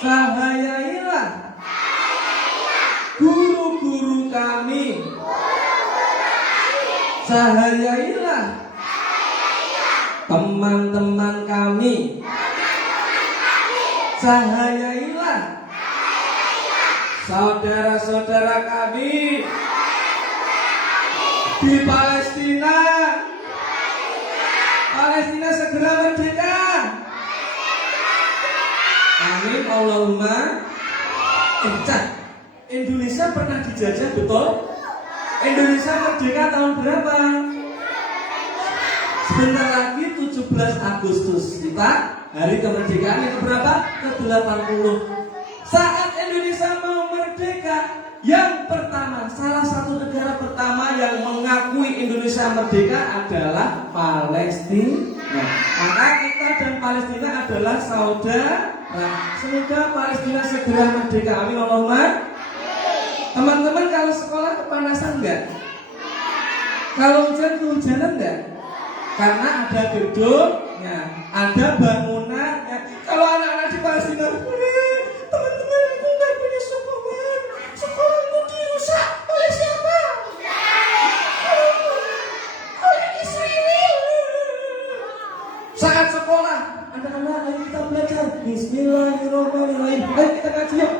Cahayailah guru-guru kami. Cahayailah teman-teman kami. Cahayailah saudara-saudara kami di Palestina. Palestina segera merdeka. Amin Allahumma. Indonesia pernah dijajah, betul? Indonesia merdeka tahun berapa? Sebentar lagi 17 Agustus. Kita hari kemerdekaan yang berapa? Ke-80. Saat Indonesia mau merdeka, yang pertama, salah satu negara pertama yang mengakui Indonesia merdeka adalah Palestina. Maka kita dan Palestina adalah saudara. Semoga Palestina segera merdeka. Amin Allahumma. Teman-teman, kalau sekolah kepanasan enggak? Kalau hujan kehujanan enggak? Karena ada gedungnya, ada bangunan. Kalau anak-anak di Palestina, teman-teman, aku nggak punya sekolah. Sekolahku dirusak oleh siapa? Oleh Israel. Saat sekolah, anak-anak, ayo kita belajar. Bismillahirrahmanirrahim. Ayo kita ngaji yuk.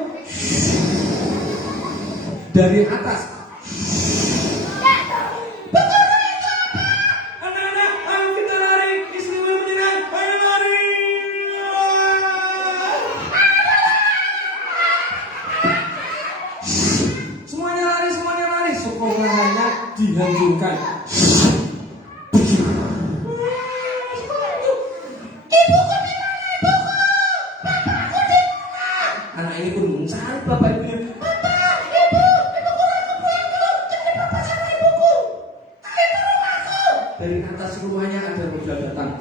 Dari atas. Anak-anak, ayo kita lari. Bismillahirrahmanirrahim. Ayo lari. Semuanya lari. Sekolahnya dihancurkan. Ibuku di mana, ibuku? Bapakku di mana? Anak ini pun mencari bapak ibunya. Dari atas rumahnya ada mobil datang.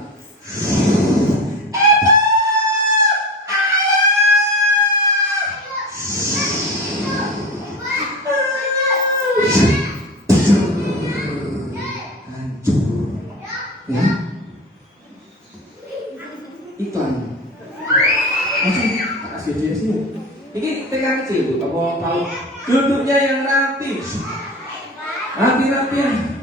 Hancur. Ya. Iklan. Kasih dia sini. Ini TK kecil, Bu. Apa tahu? Duduknya yang rapi. Rapi-rapian.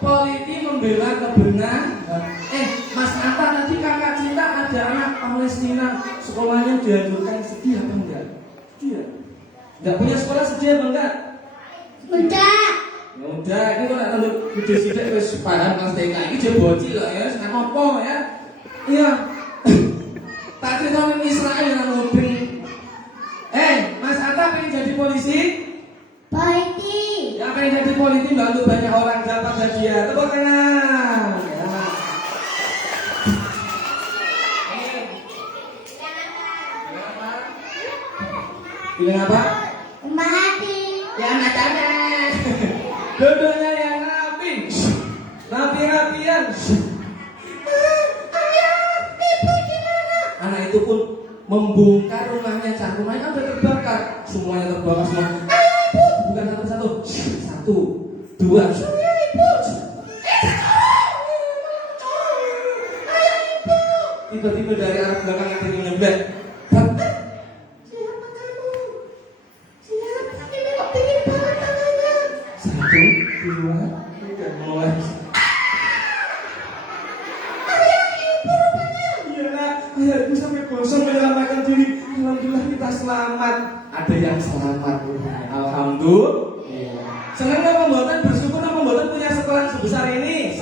Politi membela kebenaran. Mas Atta, nanti kakak cinta ada anak Palestina, sekolahnya dihancurkan, sedih apa enggak? Sedih. Enggak punya sekolah, sedih apa enggak? Enggak. Ya udah, ini kok nak tunduk gede sidik wis paham Mas TK iki je bocil kok ya, nek opo ya? Iya. Tak ceritakan Israel nang mobil. Mas Atta pengen jadi polisi? Polisi. Yang pengen jadi polisi bantu banyak orang dapat hadiah. Tepuk tangan. Pilih apa? Mati. Yang anak-anak. Duduknya yang rapi. Rapi-rapian. Ayah, ibu di mana? Anak itu pun membongkar rumahnya. Rumahnya kan udah terbakar. Semuanya terbakar semua. Ayah, ibu. Bukan satu-satu. Satu, dua. Ayah, ibu. Ayah, ibu. Tiba-tiba dari arah belakang ada yang nyebet. Satu, dua, tiga, mulai. Ayah, ibu rupanya. Iya nak, ayah ibu sampai gosong menyelamatkan diri. Alhamdulillah kita selamat. Ada yang selamat. Alhamdulillah. Senang nggak pembuatan, bersyukur nggak pembuatan punya sekolah sebesar ini?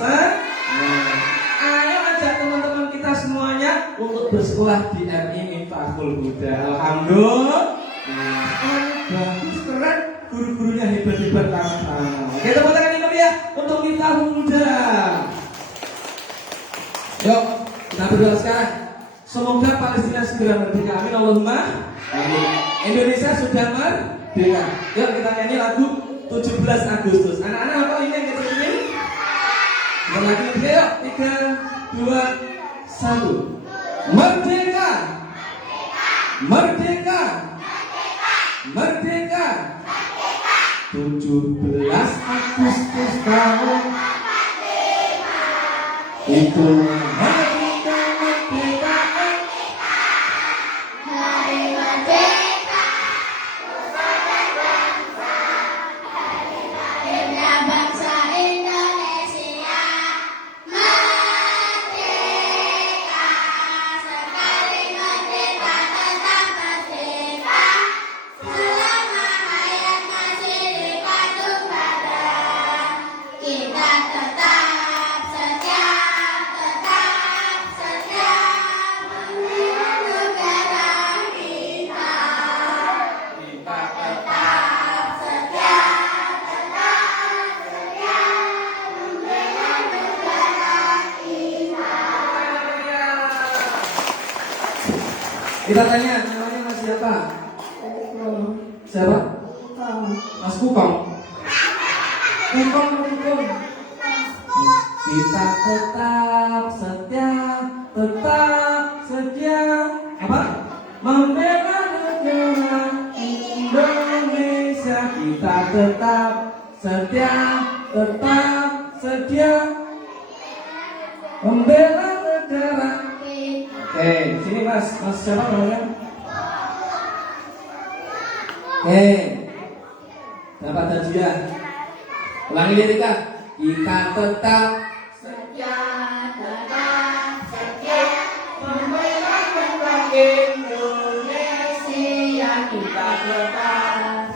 Ayo ajak teman-teman kita semuanya untuk bersekolah di RI Miftahul Huda. Alhamdulillah. Bagus, keren. Guru-gurunya hebat-hebat kamu. Oke, tepuk tangan yang meriah untuk Miftahul Huda. Yuk, kita berdoa sekarang. Semoga Palestina segera merdeka. Amin Allahumma. Amin. Indonesia sudah merdeka. Yuk kita nyanyi lagu 17 Agustus. Anak-anak apa ini yang kita nyanyi? Kita lagi, yuk 3, 2, 1. Merdeka. Merdeka. Merdeka. 17 Agustus tahun itu hari kemerdekaan. Hari merdeka, lahirnya bangsa Indonesia. Merdeka, sekali merdeka tetap merdeka. Selama hayat masih di patung bada, kita tetap setia membela negara kita. Kita Tetap setia membela negara kita. Kita tanya, namanya Mas siapa? Siapa? Mas Kukong. Kukong. Kita tetap setia, apa? Membela negara Indonesia. Kita tetap setia, membela negara. Oke, sini Mas siapa namanya? Oke, dapat hadiah. Ulangi liriknya. Kita tetap Setia, membela negara Indonesia. Kita tetap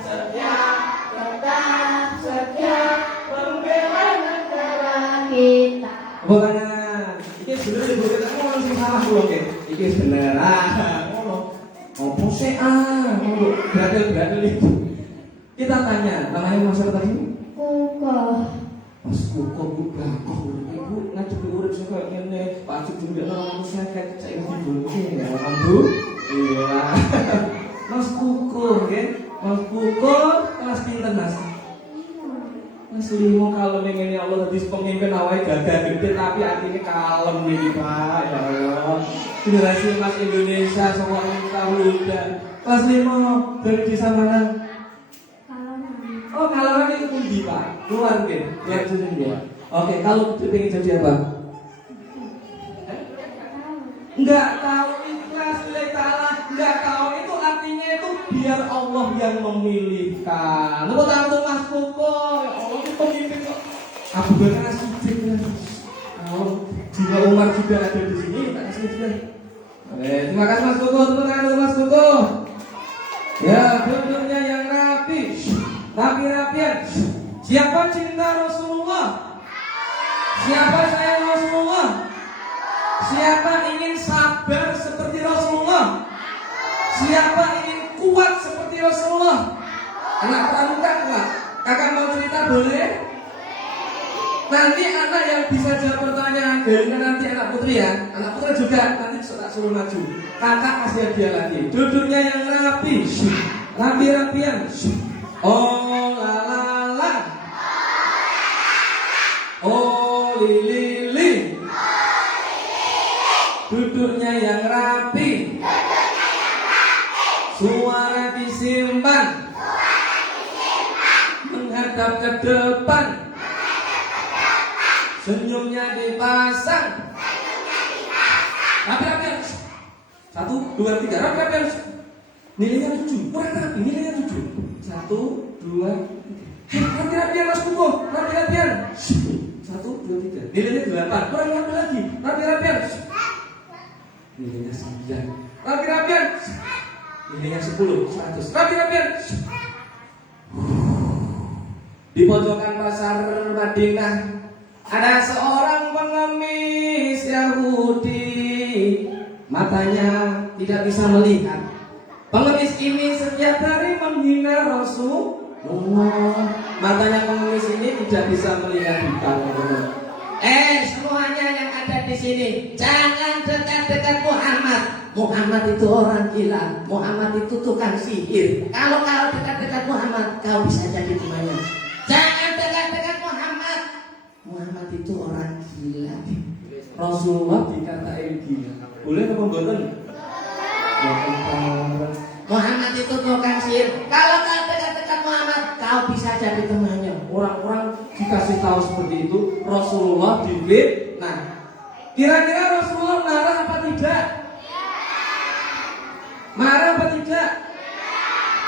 setia, membela negara. kita. Bukan, ini sebenarnya bukan ngomong sing salah dulu, oke? Ini bener, ngomong. Ngomong sih, beradil itu. Kita tanya, namanya Mas siapa tadi? Kuko. Mas Kuko, ibu ngadepi urip sing koyo ngene, Pak Cuk dulu nang saya kayak saya di dulu sih, ya Bu. Iya. Mas Kuko, nggih. Mas Kuko kelas pinten, Mas? Mas Limo kalau pengen ya Allah jadi pemimpin awalnya gagah gede tapi hatinya kalem nih Pak. Ya Allah. Generasi Mas Indonesia semua kita muda. Mas Limo dari desa mana? Oh kalau itu pundi Pak? Luar mungkin. Luar sini ya. Oke kalau pengen jadi apa? Enggak tahu ikhlas lillahi ta'ala. Enggak tahu itu artinya itu biar Allah yang memilihkan. Lu tahu Mas Koko? Ya Allah itu pemimpin kok. Abu Bakar As-Siddiq. Oh, juga Umar juga ada di sini. Tak kasih juga. Oke, terima kasih Mas Koko. Tepuk tangan untuk Mas Koko. Ya, duduknya yang rapi. Rapi-rapian. Siapa cinta Rasulullah? Siapa sayang Rasulullah? Siapa ingin sabar seperti Rasulullah? Siapa ingin kuat seperti Rasulullah? Anak pramuka enggak? Kakak mau cerita boleh? Nanti anak yang bisa jawab pertanyaan Galina nanti anak putri ya. Anak putri juga nanti tak suruh maju. Kakak kasih hadiah lagi. Duduknya yang rapi, rapi-rapian. Oh la la la. Oh lili. Duduknya yang rapi. Suara disimpan. Menghadap ke depan. Senyumnya dipasang. Rapi-rapian. 1, 2, 3. Rapi-rapian. Nilainya 7. Kurang rapi. Nilainya 7. 1, 2, 3. Rapi-rapian Mas Kuko. Rapi-rapian. 1, 2, 3. Nilainya 8. Kurang rapi lagi. Rapi-rapian. Nilainya 9. Rapi-rapian. Nilainya 10. 100. Rapi-rapian. Di pojokan pasar Madinah ada seorang pengemis Yahudi. Matanya tidak bisa melihat. Pengemis ini setiap hari menghina Rasulullah. Matanya pengemis ini tidak bisa melihat hitam. Semuanya yang ada di sini, jangan dekat-dekat Muhammad. Muhammad itu orang gila. Muhammad itu tukang sihir. Kalau kau dekat-dekat Muhammad, kau bisa jadi temannya. Jangan dekat-dekat Muhammad. Muhammad itu orang gila. Rasulullah dikatain gila. Boleh apa mboten? Muhammad itu tukang sihir. Kalau kau dekat-dekat Muhammad, kau bisa jadi temannya. Orang-orang dikasih tahu seperti itu, Rasulullah difitnah. Kira-kira Rasulullah marah apa tidak? Marah apa tidak?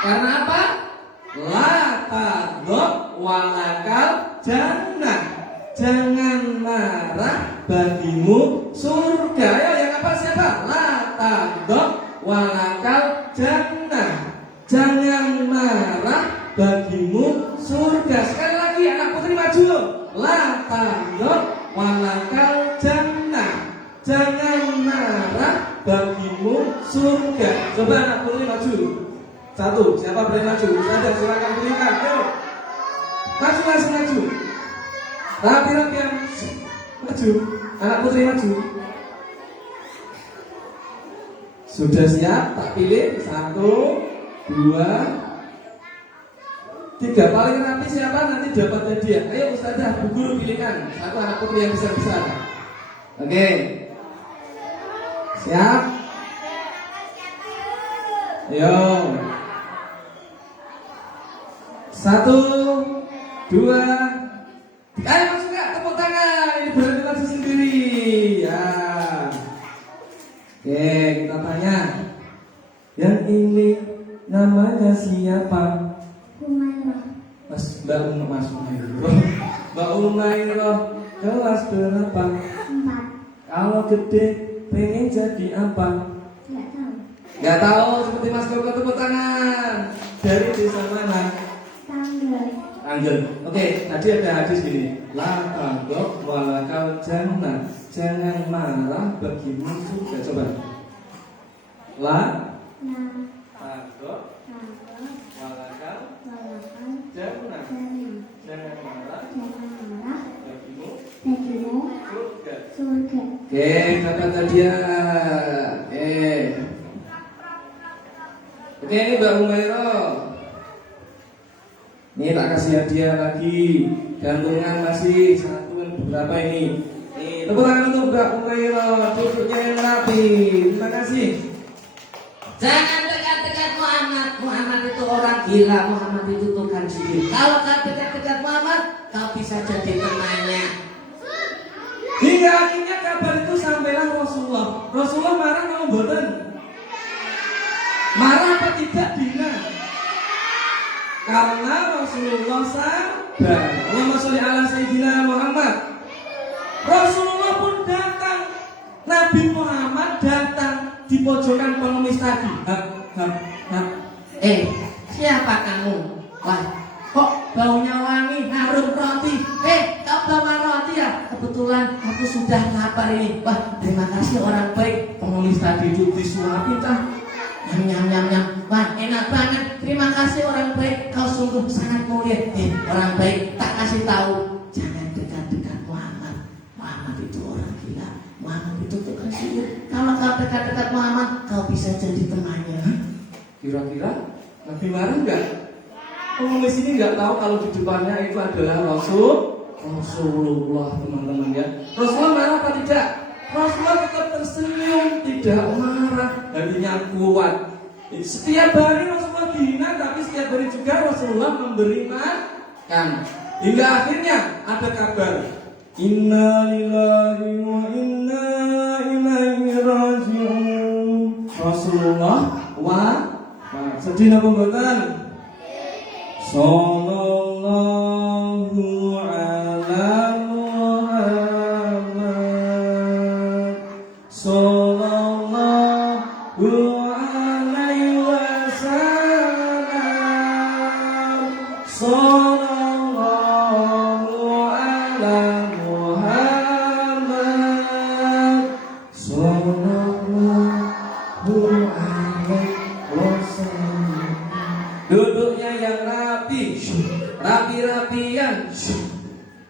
Karena apa? La taghdab walakal jannah. Jangan marah, bagimu surga. Ayo yang apa siapa? La taghdab walakal jannah. Jangan marah, bagimu surga. Sekali lagi anak putri maju. La taghdab walakal jannah. Jangan marah, bagimu surga. Coba anak putri maju. Satu, siapa boleh maju? Ada, silakan berikan. Ayo. Maju, maju. Rapi-rapi yang maju. Anak putri maju. Sudah siap? Tak pilih. 1, 2, 3. Paling rapi siapa nanti dapat hadiah. Ayo Ustazah, Bu Guru pilihkan satu anak putri yang besar-besar. Oke. Siap? Ayo. 1, 2, 3. Ayo masuk ya, tepuk tangan. Ini berarti langsung sendiri. Ya. Oke, kita tanya. Yang ini namanya siapa? Humairah. Mas Mbak Umairah. Mbak Umairah kelas berapa? 4. Kalau gede pengen jadi apa? Tidak tahu. Gak tahu, seperti Mas Koko, tepuk tangan. Dari desa mana? Tanggal. Angel. Oke, tadi ada hadis gini. La taghdab walakal jannah. Jangan marah, bagimu surga. Coba. La Nah, taghdab tanggal. walakal Walakan. jannah. Jangan. Jangan marah, Jangan marah. bagimu Bagimu surga. surga. Oke, kata dia. Oke, ini Mbak Umairah. Ini tak kasih hadiah lagi. Gantungan masih satu berapa ini? Nih, tepuk tangan untuk Mbak Umairah. Duduknya yang rapi. Terima kasih. Jangan dekat-dekat Muhammad. Muhammad itu orang gila. Muhammad itu tukang sihir. Kalau kau dekat-dekat Muhammad, kau bisa jadi temannya. Hingga akhirnya kabar itu sampailah Rasulullah. Rasulullah marah mau mboten? Marah apa tidak Dina? Karena Rasulullah sabar. Allahumma sholli ala Sayyidina Muhammad. Rasulullah pun datang. Nabi Muhammad datang di pojokan pengemis tadi. Siapa kamu? Wah, kok baunya wangi, harum roti. Kau bawa roti ya? Kebetulan aku sudah lapar ini. Wah, terima kasih orang baik. Pengemis tadi itu disuapin kan? Nyam. Wah, enak banget. Terima kasih orang baik. Kau sungguh sangat mulia. Orang baik, tak kasih tahu. Jangan dekat-dekat Muhammad. Muhammad itu orang gila. Muhammad itu tukang sihir. Kalau kau dekat-dekat Muhammad, kau bisa jadi temannya. Kira-kira Nabi marah enggak? Pengemis ini enggak tahu kalau di depannya itu adalah Rasulullah, teman-teman ya. Rasulullah marah apa tidak? Rasulullah tetap tersenyum, tidak marah, hatinya kuat. Setiap hari Rasulullah dihina, tapi setiap hari juga Rasulullah memberi makan. Hingga akhirnya ada kabar, Inna lillahi wa inna ilaihi raji'un. Rasulullah sedih napa mboten? Sallallahu ala Muhammad. Sallallahu alaihi wasallam. Sallallahu ala Muhammad. Sallallahu alaihi wasallam. Duduknya yang rapi, rapi-rapian.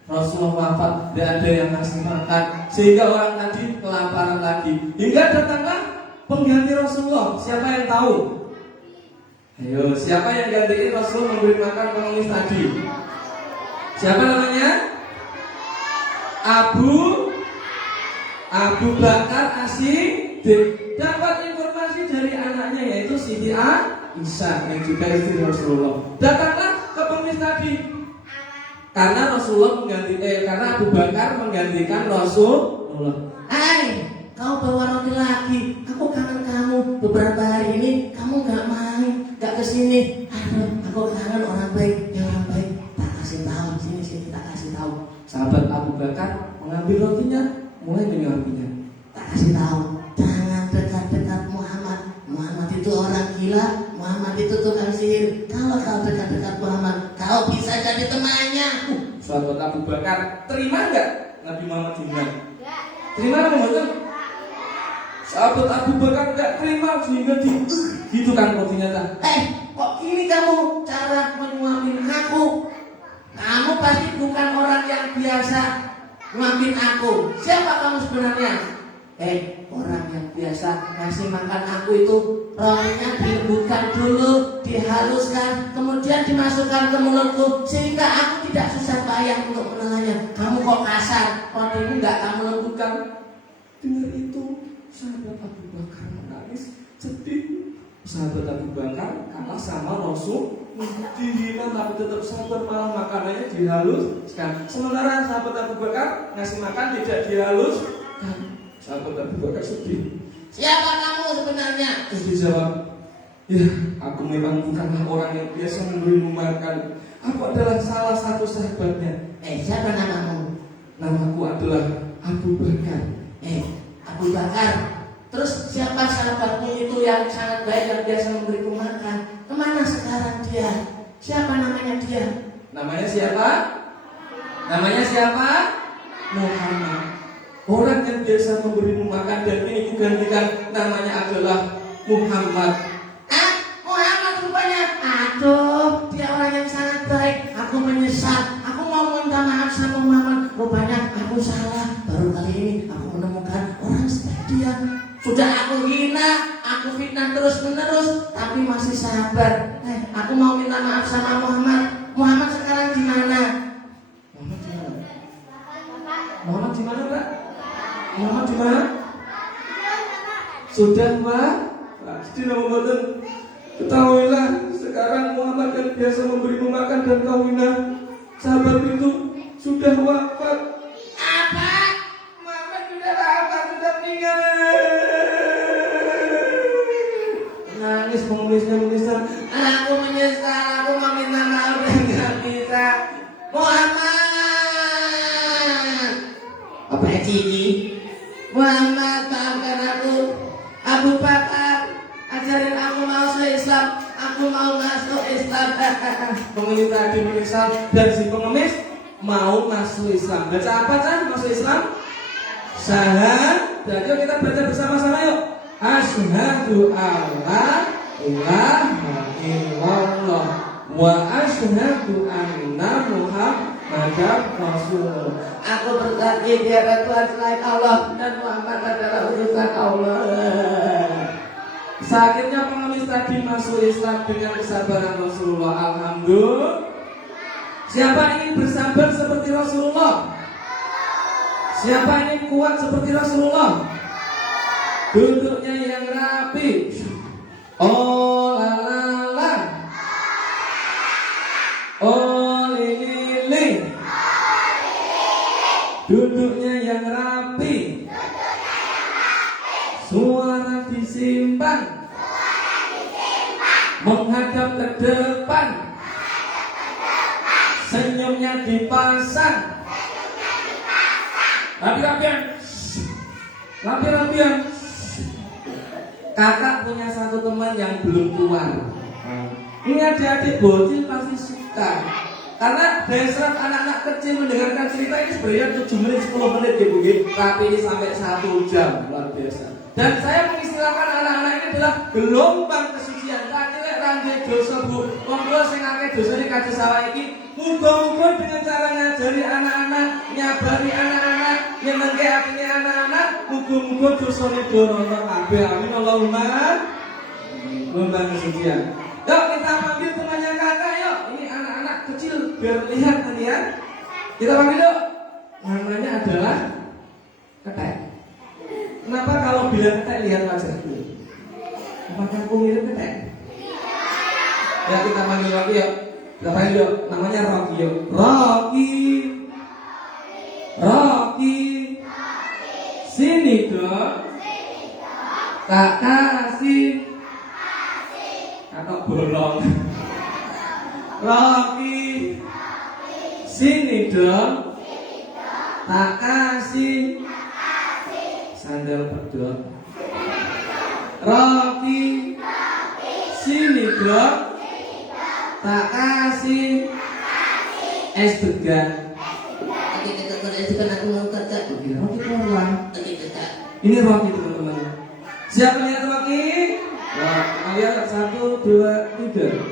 Rasulullah wafat, tidak ada yang ngasih makan, sehingga orang tadi kelaparan lagi. Hingga datanglah pengganti Rasulullah. Siapa yang tahu? Ayo, siapa yang gantiin Rasul memberi makan pengemis tadi? Siapa namanya? Abu Bakar As-Siddiq. Sidik dapat informasi dari anaknya yaitu Siti Aisyah yang juga istri Rasulullah. Datanglah ke pengemis tadi karena karena Abu Bakar menggantikan Rasulullah. Hai, kau bawa roti lagi. Aku kangen kamu. Beberapa hari ini kamu nggak main, nggak kesini. Aduh, aku kangen orang baik. Ya orang baik, tak kasih tahu. Sini tak kasih tahu. Sahabat Abu Bakar mengambil rotinya, mulai menyuapinya. Tak kasih tahu. Jangan dekat-dekat Muhammad. Muhammad itu orang gila. Muhammad itu tukang sihir. Kalau kau dekat-dekat Muhammad, kau bisa jadi temannya. Sahabat Abu Bakar terima nggak Nabi Muhammad diundang? Terima nggak betul? Sahabat Abu Bakar nggak terima sehingga gitu kan rotinya tak? Kok ini kamu cara menyuapin aku? Kamu pasti bukan orang yang biasa nyuapin aku. Siapa kamu sebenarnya? Orang yang biasa ngasih makan aku itu rotinya dilembutkan dulu, dihaluskan, kemudian dimasukkan ke mulutku sehingga aku tidak susah payah untuk menelannya. Kamu kok kasar, rotimu nggak kamu lembutkan. Dengar itu, sahabat Abu Bakar menangis sedih. Sahabat Abu Bakar kalah sama Rasul, dihina tapi tetap sabar, malah makanannya dihaluskan. Sementara sahabat Abu Bakar ngasih makan tidak dihaluskan. Sahabat Abu Bakar sedih. Siapa kamu sebenarnya? Terus dijawab, ya aku memang bukanlah orang yang biasa memberimu makan. Aku adalah salah satu sahabatnya. Siapa namamu? Namaku adalah Abu Bakar. Abu Bakar. Terus siapa sahabatmu itu yang sangat baik yang biasa memberiku makan? Kemana sekarang dia? Siapa namanya dia? Namanya siapa? Namanya siapa? Muhammad. Orang yang biasa memberimu makan dan ini kugantikan namanya adalah Muhammad. Muhammad rupanya. Aduh, dia orang yang sangat baik. Aku menyesal. Aku mau minta maaf sama Muhammad. Rupanya aku salah. Baru kali ini aku menemukan orang seperti dia. Sudah aku hina, aku fitnah terus menerus, tapi masih sabar. Aku mau minta maaf sama Muhammad. Muhammad sekarang di mana? Muhammad di mana? Muhammad di mana, Pak? Muhammad di mana? Sudah, Pak? Pasti nama badan. Ketahuilah, sekarang Muhammad yang biasa memberimu makan dan kau hina. Sahabat itu sudah wafat. Apa? Muhammad sudah wafat, sudah meninggal. Nangis pengemisnya mengisah. Aku menyesal, aku mau minta maaf dan gak bisa. Muhammad. Apa ya Cici? Muhammad, maafkan aku. Abu Bakar, ajarin aku masuk Islam. Aku mau masuk Islam. Pengemis tadi menyesal dan si pengemis mau masuk Islam. Baca apa kan masuk Islam? Syahadat. Yuk kita baca bersama-sama yuk. Asyhadu alla ilaha illallah wa asyhadu anna Muhammadar Rasulullah. Aku bersaksi tiada Tuhan selain Allah dan Muhammad adalah utusan Allah. Seakhirnya pengemis tadi masuk Islam dengan kesabaran Rasulullah. Alhamdulillah. Siapa ingin bersabar seperti Rasulullah? Siapa ingin kuat seperti Rasulullah? Duduknya yang rapi. Oh lalala. Oh lili. Duduknya yang rapi. Suara disimpan. Menghadap ke depan. Senyumnya dipasang. Rapi-rapian. Rapi-rapian. Kakak punya satu teman yang belum tua. Ini adik-adik bocil pasti suka. Karena dasar anak-anak kecil mendengarkan cerita ini sebenarnya 7 menit 10 menit gitu, tapi ini sampai 1 jam, luar biasa. Dan saya mengistilahkan anak-anak ini adalah gelombang kesucian. Kakek rangge dosa bu, monggo sing akeh dosane kados sawah iki. Muga-muga dengan cara ngajari anak-anak, nyabari anak-anak, nyenengke atine anak-anak, muga-muga dosane dorono kabeh. Amin Allahumma. Gelombang kesucian. Yuk kita panggil temannya kakak yuk. Ini anak-anak kecil biar lihat nanti ya. Kita panggil yuk. Namanya adalah Ketek. Kenapa kalau bilang ketek lihat wajahku? Apakah aku mirip ketek? Ya kita panggil Rocky yuk. Kita panggil yuk. Namanya Rocky yuk. Rocky. Rocky. Sini dong. Tak kasih. Atau bolong. Rocky. Sini dong. Tak kasih. Sandal pedot. Rocky. Sini dong. Tak kasih. Es degan. Oke, kita koreksikan aku mau kerja. Oke, Rocky keluar. Oke, kita. Ini Rocky teman-teman. Siapa lihat Rocky? Wah, kalian 1, 2, 3.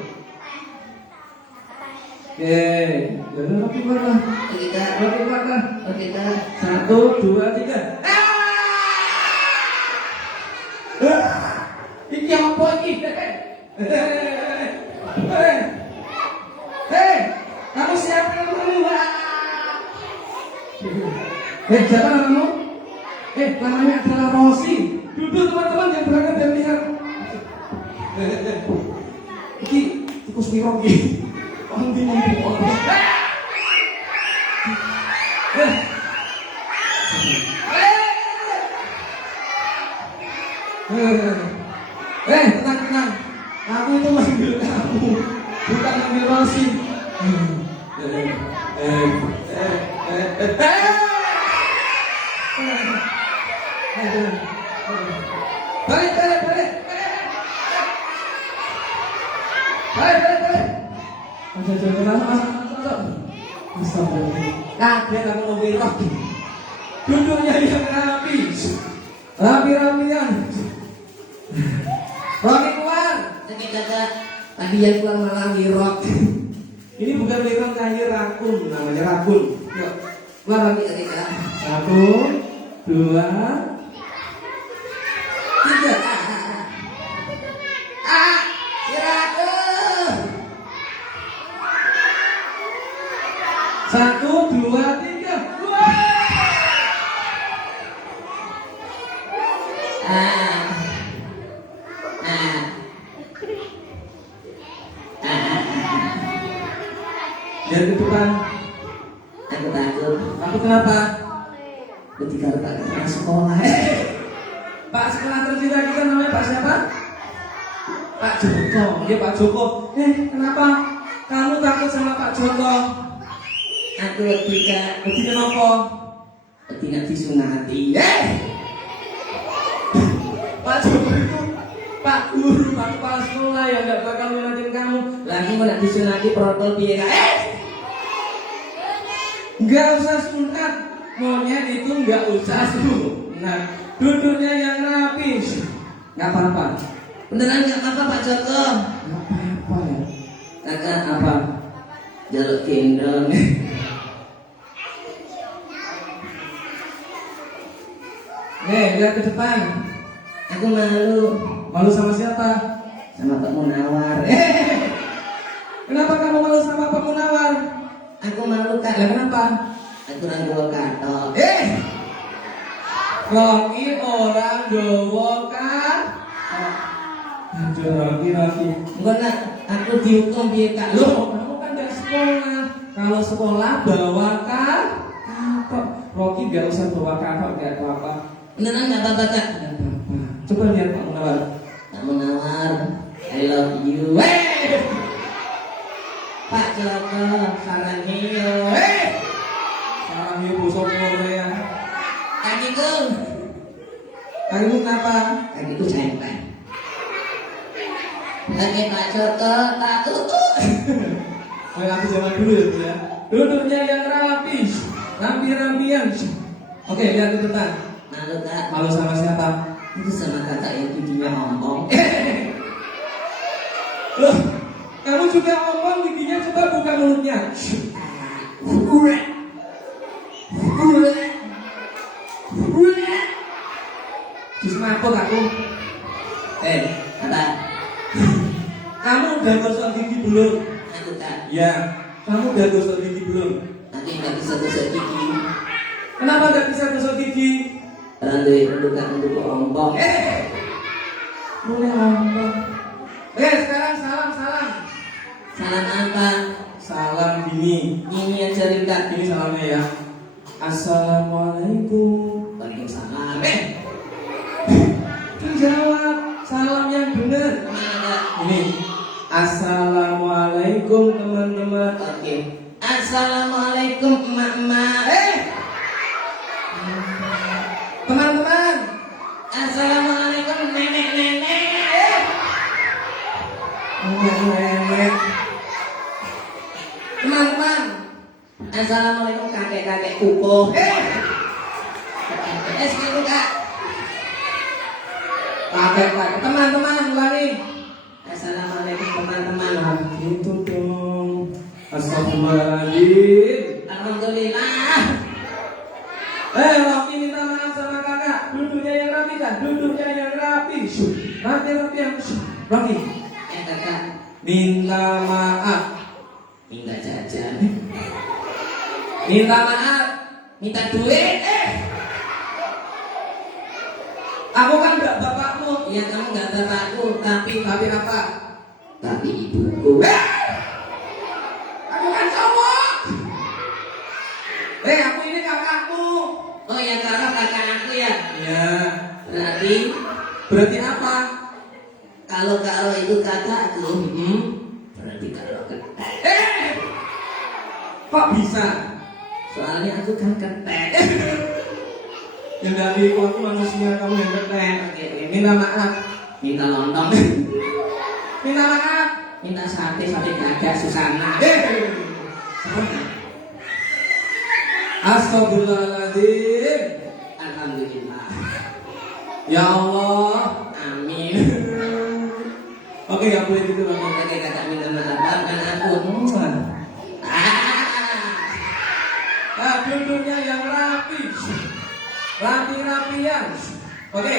Oke, jadi Rocky keluar. Oke, kita. Rocky keluar. Oke, kita. 1, 2, 3. Ini apa ini? Hei, kamu siapa kamu? Siapa namamu? Namanya adalah Rosi. Duduk teman-teman yang berangkat dan lihat. Ini tikus mirong ini. Orang bingung orang. Tenang. Aku itu manggil kamu, bukan manggil Rosi. Balik. Kaget aku mau Rocky. Duduknya yang rapi. Rapi-rapian. Rocky keluar. Oke, kakak. Tadi yang keluar malah wirok. Ini bukan wirok, hanya rakun, namanya rakun. Yuk, Keluar lagi, oke, kak. 1, 2, 3. Siraku. 1, 2, 3. Lihat ke depan. Aku takut. Aku kenapa? Ketika tak ke sekolah. Pak sekolah tercinta kita namanya Pak siapa? Pak Joko. Iya Pak Joko. Kenapa kamu takut sama Pak Joko? Aku ketika Kenapa? ketika disunati. Pak Joko itu Pak Guru, Pak Kepala Sekolah yang gak bakal nyunatin kamu. Lagi mau nak disunati protokol piye kak? Gak usah sunat, monyet itu gak usah sunat. Duduknya yang rapi. Gak apa-apa. Beneran nggak apa-apa Pak Joko? Gak apa-apa ya. Kakak Apa? jaluk gendong. Lihat ke depan. Aku malu Malu sama siapa? sama Pak Munawar. Kenapa kamu malu sama Pak Munawar? Aku malu kak. Lah kenapa? Aku orang dua katok. Rocky orang Jawa kan? Rocky. Enggak nak, aku dihukum piye kak? Loh, kamu kan gak sekolah. Kalau sekolah bawa kakak. Rocky gak usah bawa kakak, gak apa-apa. Beneran nggak apa-apa kak? Gak apa-apa. Coba lihat Pak Munawar. Pak Munawar, I love you. Pak Joko, sarangnya. Sarang yuk bosok Korea. Kakiku, Kamu kenapa? kakiku cempeng. Oke Pak Joko, tak tutup. Aku zaman dulu ya. Duduknya yang rapi. Rapi-rapian. Oke, lihat ke depan. Malu kak? Malu sama siapa? Itu sama kakak yang giginya ompong. Loh, kamu juga ngomong giginya, coba buka mulutnya. Terus ngapot aku. Apa? Kamu udah gosok gigi belum? Aku kak, Ya. Kamu udah gosok gigi belum? nanti nggak bisa gosok gigi. Kenapa gak bisa gosok gigi? Randu rendukan untuk ompong. Mulai ompong. Sekarang salam. Salam apa? Salam gini. Ini yang cerita. Ini salamnya ya. Assalamualaikum. Waalaikumsalam. Jawab salam yang benar. Mana? Ini. Assalamualaikum teman-teman. Oke. Assalamualaikum emak-emak. Teman-teman. Assalamualaikum nenek-nenek. Nenek. Teman-teman. Assalamualaikum kakek-kakek kukuh. Segitu kak. Kakek-kakek. Teman-teman ulangi. Assalamualaikum teman-teman. Gitu dong. Astagfirullahaladzim. Alhamdulillah. Rocky minta maaf sama kakak. Duduknya yang rapi kan? Duduknya yang rapi. Rapi yang Rocky. Kakak Minta maaf. minta jajan. Minta maaf. Minta duit. Aku kan gak bapakmu. Iya kamu nggak bapakku, tapi Apa? tapi ibuku. Aku kan cowok. Aku ini kakakmu. Oh ya kalau kakak aku ya. Ya. Berarti apa? kalau itu kakakku. Hmm. Berarti kalau ketek. Kok bisa? Soalnya aku kan ketek. Yang dari aku manusia kamu yang keren. Oke. Minta maaf. Minta lontong. Minta maaf. Minta sate gagah Susana. Astagfirullahaladzim. Alhamdulillah. Ya Allah. Amin. Oke, gak boleh gitu Bang. Oke kakak minta maaf maafkan aku. Duduknya yang rapi. Rapi-rapian. Oke.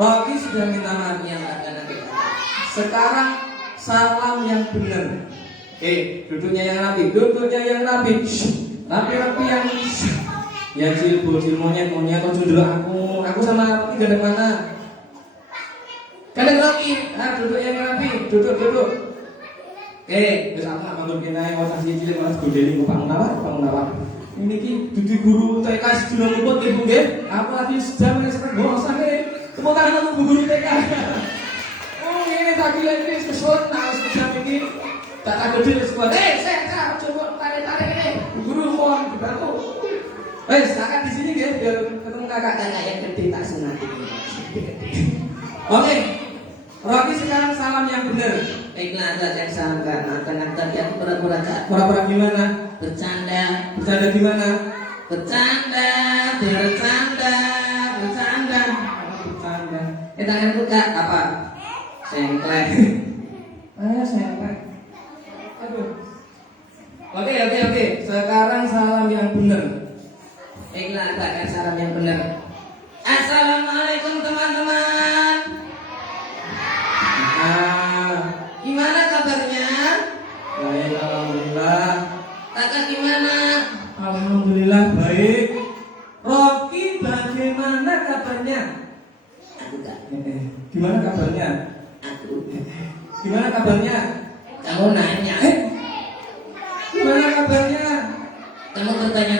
Rocky sudah minta maaf. Yang akan aku. Sekarang salam yang benar. Duduknya yang rapi. Rapi-rapian. Ya bocil monyet kau duduk aku sama Rocky gak ada mana. Kadang Rocky, duduk yang rapi, duduk. Terus aku gak nonton kena yang kasih cilik malah godeli kok bangun apa? Ini ki duduk guru TK sudah luput ibu nggih. Aku lagi sedang menyelesaikan bosan tepuk tangan untuk guru TK. Oh ini tadi lagi kesot, sedang ini tak ada diri sekolah. Saya coba tarik ini. Guru mohon dibantu. Silakan di sini ya, biar ketemu kakak Yang gede tak sunat. Oke, Rocky sekarang salam yang benar. Baiklah yang sabar. Maafkan tadi aku pura-pura kak. Pura-pura gimana? Bercanda. Bercanda gimana? Bercanda. Bercanda. Tanganku kak apa? Sengklek. Sengklek. Aduh. Oke. Sekarang salam yang benar. Baiklah kak salam yang benar. Assalamualaikum teman-teman. Gimana kabarnya? Baik, alhamdulillah. Kakak gimana? Alhamdulillah baik. Rocky bagaimana kabarnya? Aku kak. Gimana kabarnya? Aku. Gimana kabarnya? Kamu nanya. Gimana kabarnya? Kamu bertanya